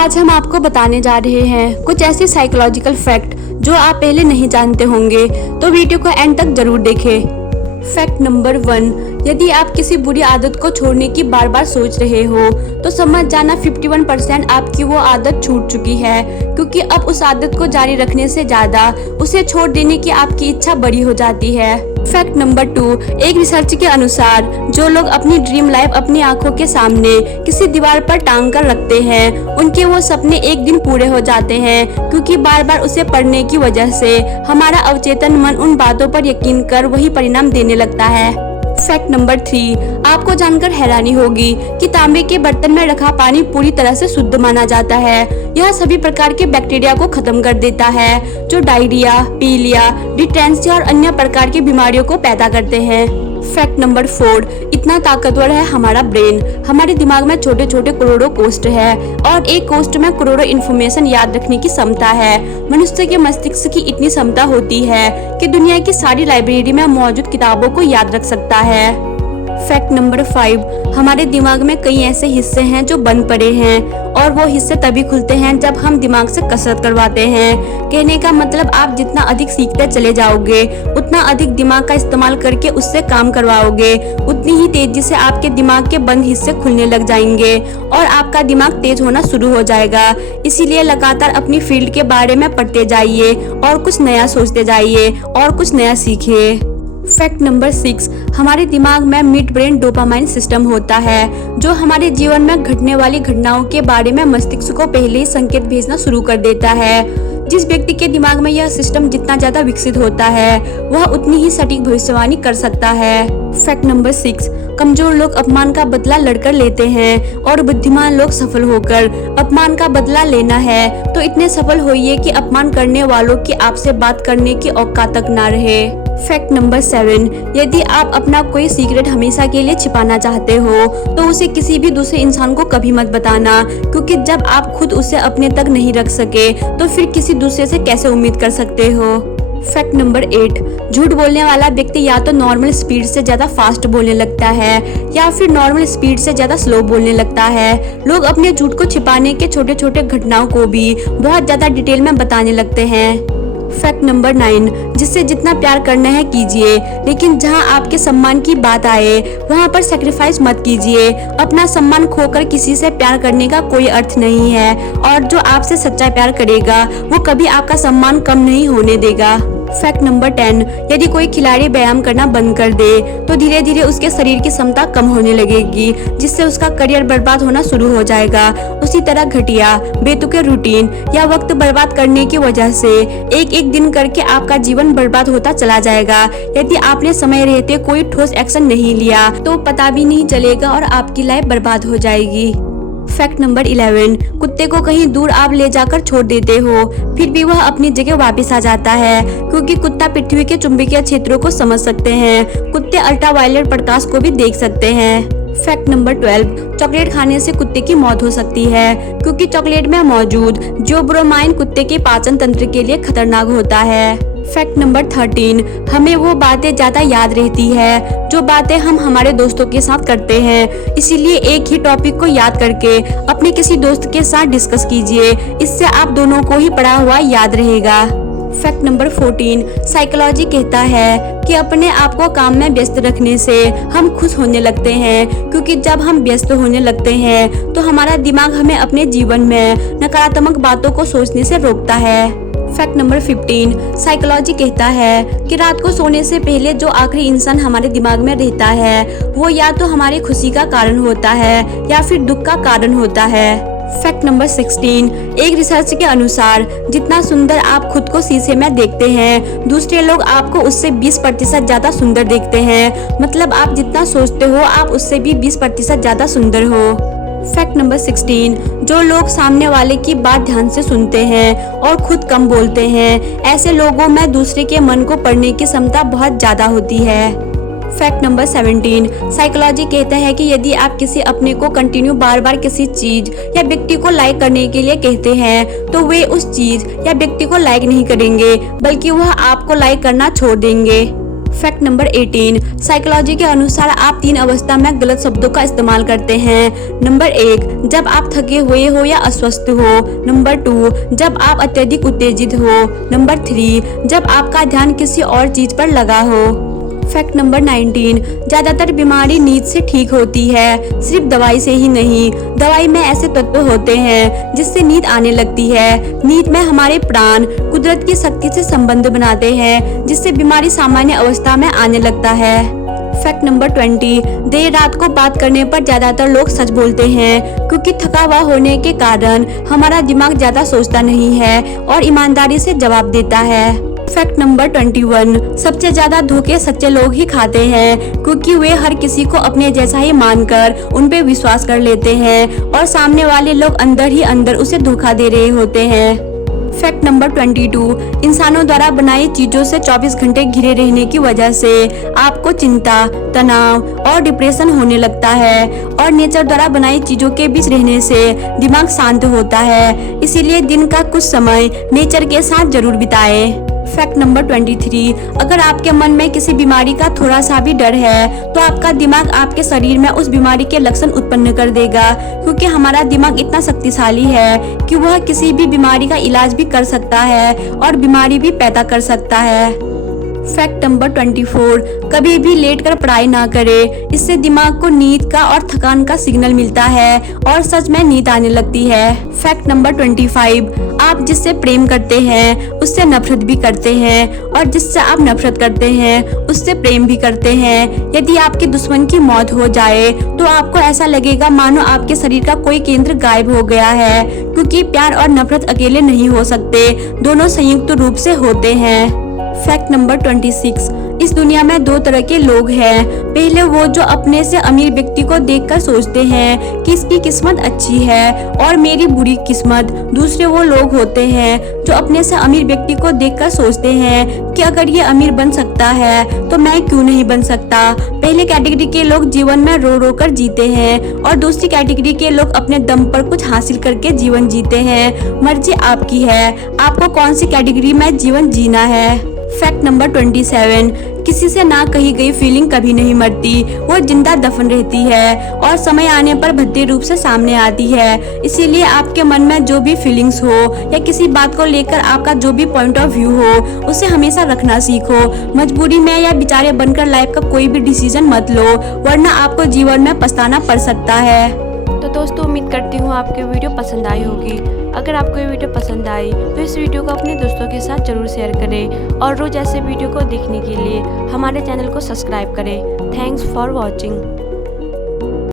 आज हम आपको बताने जा रहे हैं कुछ ऐसे साइकोलॉजिकल फैक्ट जो आप पहले नहीं जानते होंगे, तो वीडियो को एंड तक जरूर देखें। फैक्ट नंबर 1, यदि आप किसी बुरी आदत को छोड़ने की बार बार सोच रहे हो तो समझ जाना 51% आपकी वो आदत छूट चुकी है, क्योंकि अब उस आदत को जारी रखने से ज्यादा उसे छोड़ देने की आपकी इच्छा बड़ी हो जाती है। फैक्ट नंबर 2, एक रिसर्च के अनुसार जो लोग अपनी ड्रीम लाइफ अपनी आंखों के सामने किसी दीवार पर टांग कर रखते हैं, उनके वो सपने एक दिन पूरे हो जाते हैं, क्योंकि बार बार उसे पढ़ने की वजह से हमारा अवचेतन मन उन बातों पर यकीन कर वही परिणाम देने लगता है। फैक्ट नंबर 3, आपको जानकर हैरानी होगी कि तांबे के बर्तन में रखा पानी पूरी तरह से शुद्ध माना जाता है। यह सभी प्रकार के बैक्टीरिया को खत्म कर देता है जो डायरिया, पीलिया, डिटेंसिया और अन्य प्रकार की बीमारियों को पैदा करते हैं। फैक्ट नंबर 4, इतना ताकतवर है हमारा ब्रेन। हमारे दिमाग में छोटे छोटे करोड़ों कोष्ठ है और एक कोष्ठ में करोड़ों इन्फॉर्मेशन याद रखने की क्षमता है। मनुष्य के मस्तिष्क की इतनी क्षमता होती है कि दुनिया की सारी लाइब्रेरी में मौजूद किताबों को याद रख सकता है। फैक्ट नंबर 5, हमारे दिमाग में कई ऐसे हिस्से हैं जो बंद पड़े हैं और वो हिस्से तभी खुलते हैं जब हम दिमाग से कसरत करवाते हैं। कहने का मतलब आप जितना अधिक सीखते चले जाओगे, उतना अधिक दिमाग का इस्तेमाल करके उससे काम करवाओगे, उतनी ही तेजी से आपके दिमाग के बंद हिस्से खुलने लग जाएंगे और आपका दिमाग तेज होना शुरू हो जाएगा। इसीलिए लगातार अपनी फील्ड के बारे में पढ़ते जाइए और कुछ नया सोचते जाइए और कुछ नया सीखिए। फैक्ट नंबर 6, हमारे दिमाग में मिड ब्रेन डोपामाइन सिस्टम होता है जो हमारे जीवन में घटने वाली घटनाओं के बारे में मस्तिष्क को पहले ही संकेत भेजना शुरू कर देता है। जिस व्यक्ति के दिमाग में यह सिस्टम जितना ज्यादा विकसित होता है, वह उतनी ही सटीक भविष्यवाणी कर सकता है। फैक्ट नंबर 6, कमजोर लोग अपमान का बदला लड़कर लेते हैं और बुद्धिमान लोग सफल होकर अपमान का बदला लेना है तो इतने सफल होइए कि अपमान करने वालों की आपसे बात करने की औकात तक ना रहे। फैक्ट नंबर 7, यदि आप अपना कोई सीक्रेट हमेशा के लिए छिपाना चाहते हो तो उसे किसी भी दूसरे इंसान को कभी मत बताना, क्योंकि जब आप खुद उसे अपने तक नहीं रख सके तो फिर किसी दूसरे से कैसे उम्मीद कर सकते हो। फैक्ट नंबर 8, झूठ बोलने वाला व्यक्ति या तो नॉर्मल स्पीड से ज्यादा फास्ट बोलने लगता है या फिर नॉर्मल स्पीड से ज्यादा स्लो बोलने लगता है। लोग अपने झूठ को छिपाने के छोटे छोटे घटनाओं को भी बहुत ज्यादा डिटेल में बताने लगते हैं। फैक्ट नंबर 9, जिससे जितना प्यार करना है कीजिए, लेकिन जहां आपके सम्मान की बात आए वहां पर सैक्रिफाइस मत कीजिए। अपना सम्मान खोकर किसी से प्यार करने का कोई अर्थ नहीं है और जो आपसे सच्चा प्यार करेगा वो कभी आपका सम्मान कम नहीं होने देगा। फैक्ट नंबर 10, यदि कोई खिलाड़ी व्यायाम करना बंद कर दे तो धीरे धीरे उसके शरीर की क्षमता कम होने लगेगी, जिससे उसका करियर बर्बाद होना शुरू हो जाएगा। उसी तरह घटिया, बेतुके रूटीन या वक्त बर्बाद करने की वजह से एक एक दिन करके आपका जीवन बर्बाद होता चला जाएगा। यदि आपने समय रहते कोई ठोस एक्शन नहीं लिया तो पता भी नहीं चलेगा और आपकी लाइफ बर्बाद हो जाएगी। फैक्ट नंबर 11, कुत्ते को कहीं दूर आप ले जाकर छोड़ देते हो फिर भी वह अपनी जगह वापस आ जाता है, क्योंकि कुत्ता पृथ्वी के चुंबकीय क्षेत्रों को समझ सकते हैं। कुत्ते अल्ट्रावायलेट प्रकाश को भी देख सकते हैं। फैक्ट नंबर 12, चॉकलेट खाने से कुत्ते की मौत हो सकती है, क्योंकि चॉकलेट में मौजूद जियोब्रोमाइन कुत्ते के पाचन तंत्र के लिए खतरनाक होता है। फैक्ट नंबर 13, हमें वो बातें ज्यादा याद रहती है जो बातें हम हमारे दोस्तों के साथ करते हैं, इसीलिए एक ही टॉपिक को याद करके अपने किसी दोस्त के साथ डिस्कस कीजिए, इससे आप दोनों को ही पढ़ा हुआ याद रहेगा। फैक्ट नंबर 14, साइकोलॉजी कहता है कि अपने आप को काम में व्यस्त रखने से हम खुश होने लगते हैं, क्योंकि जब हम व्यस्त होने लगते हैं तो हमारा दिमाग हमें अपने जीवन में नकारात्मक बातों को सोचने से रोकता है। फैक्ट नंबर 15, साइकोलॉजी कहता है कि रात को सोने से पहले जो आखिरी इंसान हमारे दिमाग में रहता है वो या तो हमारी खुशी का कारण होता है या फिर दुख का कारण होता है। फैक्ट नंबर 16, एक रिसर्च के अनुसार जितना सुंदर आप खुद को शीशे में देखते हैं, दूसरे लोग आपको उससे 20% ज्यादा सुंदर देखते हैं। मतलब आप जितना सोचते हो आप उससे भी 20% ज्यादा सुंदर हो। फैक्ट नंबर 16, जो लोग सामने वाले की बात ध्यान से सुनते हैं और खुद कम बोलते हैं, ऐसे लोगों में दूसरे के मन को पढ़ने की क्षमता बहुत ज्यादा होती है। फैक्ट नंबर 17, साइकोलॉजी कहता है कि यदि आप किसी अपने को कंटिन्यू बार बार किसी चीज या व्यक्ति को लाइक करने के लिए कहते हैं तो वे उस चीज या व्यक्ति को लाइक नहीं करेंगे, बल्कि वह आपको लाइक करना छोड़ देंगे। फैक्ट नंबर 18, साइकोलॉजी के अनुसार आप 3 अवस्था में गलत शब्दों का इस्तेमाल करते हैं। नंबर 1, जब आप थके हुए हो या अस्वस्थ हो। नंबर 2, जब आप अत्यधिक उत्तेजित हो। नंबर 3, जब आपका ध्यान किसी और चीज पर लगा हो। फैक्ट नंबर 19, ज्यादातर बीमारी नींद से ठीक होती है, सिर्फ दवाई से ही नहीं। दवाई में ऐसे तत्व होते हैं जिससे नींद आने लगती है। नींद में हमारे प्राण कुदरत की शक्ति से संबंध बनाते हैं, जिससे बीमारी सामान्य अवस्था में आने लगता है। फैक्ट नंबर 20, देर रात को बात करने पर ज्यादातर लोग सच बोलते हैं, क्योंकि थका हुआ होने के कारण हमारा दिमाग ज्यादा सोचता नहीं है और ईमानदारी से जवाब देता है। फैक्ट नंबर 21, सबसे ज्यादा धोखे सच्चे लोग ही खाते हैं, क्योंकि वे हर किसी को अपने जैसा ही मानकर उन पे विश्वास कर लेते हैं और सामने वाले लोग अंदर ही अंदर उसे धोखा दे रहे होते हैं। फैक्ट नंबर 22, इंसानों द्वारा बनाई चीजों से 24 घंटे घिरे रहने की वजह से आपको चिंता, तनाव और डिप्रेशन होने लगता है, और नेचर द्वारा बनाई चीजों के बीच रहने से दिमाग शांत होता है। इसीलिए दिन का कुछ समय नेचर के साथ जरूर बिताएं। फैक्ट नंबर 23, अगर आपके मन में किसी बीमारी का थोड़ा सा भी डर है तो आपका दिमाग आपके शरीर में उस बीमारी के लक्षण उत्पन्न कर देगा, क्योंकि हमारा दिमाग इतना शक्तिशाली है कि वह किसी भी बीमारी का इलाज भी कर सकता है और बीमारी भी पैदा कर सकता है। फैक्ट नंबर 24, कभी भी लेटकर पढ़ाई ना करें, इससे दिमाग को नींद का और थकान का सिग्नल मिलता है और सच में नींद आने लगती है। फैक्ट नंबर 25, आप जिससे प्रेम करते हैं उससे नफरत भी करते हैं, और जिससे आप नफरत करते हैं उससे प्रेम भी करते हैं। यदि आपके दुश्मन की मौत हो जाए तो आपको ऐसा लगेगा मानो आपके शरीर का कोई केंद्र गायब हो गया है, क्योंकि प्यार और नफरत अकेले नहीं हो सकते, दोनों संयुक्त रूप से होते हैं। फैक्ट नंबर 26, इस दुनिया में 2 तरह के लोग हैं। पहले वो जो अपने से अमीर व्यक्ति को देखकर सोचते हैं कि इसकी किस्मत अच्छी है और मेरी बुरी किस्मत। दूसरे वो लोग होते हैं जो अपने से अमीर व्यक्ति को देखकर सोचते हैं कि अगर ये अमीर बन सकता है तो मैं क्यों नहीं बन सकता। पहले कैटेगरी के लोग जीवन में रो रो कर जीते हैं और दूसरी कैटेगरी के लोग अपने दम पर कुछ हासिल करके जीवन जीते हैं। मर्जी आपकी है, आपको कौन सी कैटेगरी में जीवन जीना है। फैक्ट नंबर 27, किसी से ना कही गई फीलिंग कभी नहीं मरती, वो जिंदा दफन रहती है और समय आने पर भद्दे रूप से सामने आती है। इसीलिए आपके मन में जो भी फीलिंग्स हो या किसी बात को लेकर आपका जो भी पॉइंट ऑफ व्यू हो, उसे हमेशा रखना सीखो। मजबूरी में या बेचारे बनकर लाइफ का कोई भी डिसीजन मत लो, वरना आपको जीवन में पछताना पड़ सकता है। तो दोस्तों, उम्मीद करती हूँ आपको वीडियो पसंद आई होगी। अगर आपको ये वीडियो पसंद आई तो इस वीडियो को अपने दोस्तों के साथ जरूर शेयर करें और रोज ऐसे वीडियो को देखने के लिए हमारे चैनल को सब्सक्राइब करें। Thanks for watching.